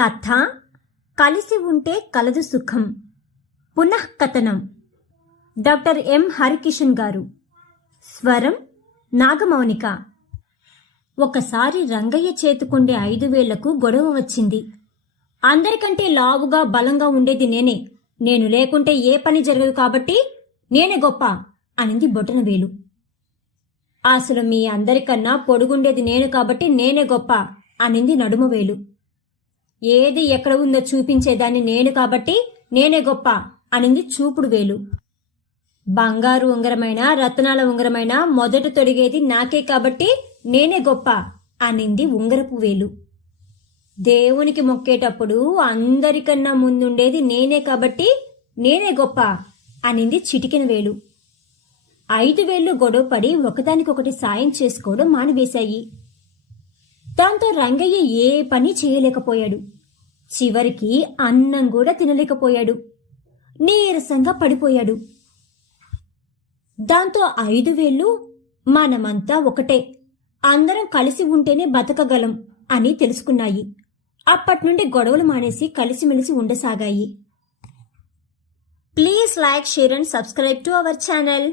కథ కలిసి ఉంటే కలదు సుఖం. పునఃకథనం డాక్టర్ ఎం హరికిషన్ గారు. స్వరం నాగమౌనిక. ఒకసారి రంగయ్య చేతుకుండే ఐదు వేళ్ళకు గొడవ వచ్చింది. అందరికంటే లావుగా బలంగా ఉండేది నేనే. నేను లేకుంటే ఏ పని జరగదు కాబట్టి నేనే గొప్ప అనింది బొటనవేలు అసలు మీ అందరికన్నా పొడుగుండేది నేను కాబట్టి నేనే గొప్ప అనింది నడుమవేలు ఏది ఎక్కడ ఉందో చూపించేదాన్ని నేను కాబట్టి నేనే గొప్ప అనింది చూపుడు వేలు. బంగారు ఉంగరమైన రత్నాల ఉంగరమైన మొదట తొడిగేది నాకే కాబట్టి నేనే గొప్ప అనింది ఉంగరపు వేలు. దేవునికి మొక్కేటప్పుడు అందరికన్నా ముందుండేది నేనే కాబట్టి నేనే గొప్ప అనింది చిటికెన వేలు. ఐదు వేళ్ళు గొడవపడి ఒకదానికొకటి సాయం చేసుకోవడం మానివేశాయి. దాంతో రంగయ్య ఏ పని చేయలేకపోయాడు. చివరికి అన్నం కూడా తినలేకపోయాడు. నీరసంగా పడిపోయాడు. దాంతో ఐదు వేళ్ళు మనమంతా ఒకటే. అందరం కలిసి ఉంటేనే బతకగలం అని తెలుసుకున్నాయి. అప్పట్నుండి గొడవలు మానేసి కలిసిమెలిసి ఉండసాగాయి. Please like share and subscribe to our channel.